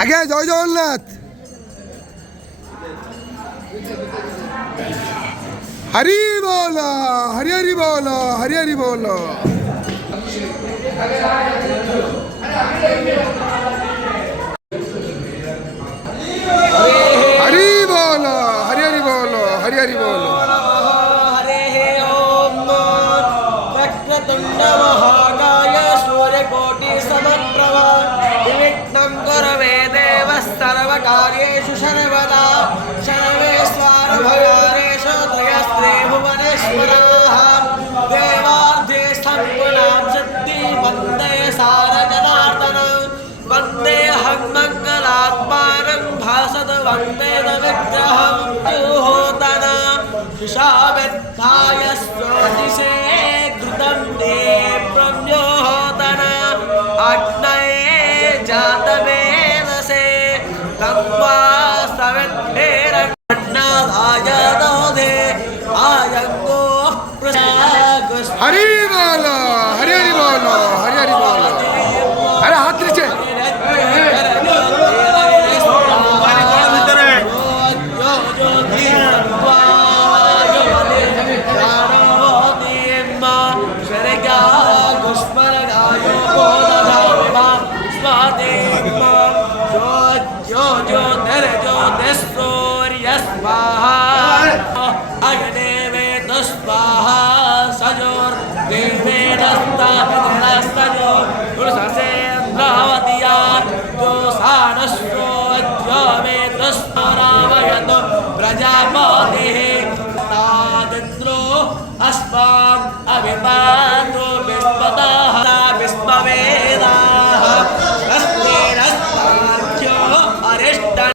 আগে জয় জগন্নাথ। হরি বল, হরি হরি বল, হরি হরি বল। হরি বল, হরি হরি বল, হরি হরি বল। হরে ওম বক্রতুণ্ড মহাকায় সূর্যকোটি সমপ্রভ নির্বিঘ্नं কুরুমে দেব সর্বকার্যেষু সর্বদা সর্বেশ্বরভয়ারেষু ত্রয়স্ত্রে ভুবনেশ্বরাः দেবার্ধেस्थं গুণাं সিদ্ধি বন্দে সারজনার্দনम् वन्देऽहं मङ्गलात्मानं भासदवन्देन विग्रहं जुहोतन शिशाविद्धाय स्वदिशे घृतं देव्रम्योहोतन अग्नये जातवेदसे तन्वा सविद्धेरन्नादाय दोधे आयङ्गो प्रसागस्व हरि बोल, हरि हरि बोल, हरि हरि बोल। अरे हाथ नीचे। प्रजापतिः तादिन्द्रो अस्मान् अभिपातो विस्पत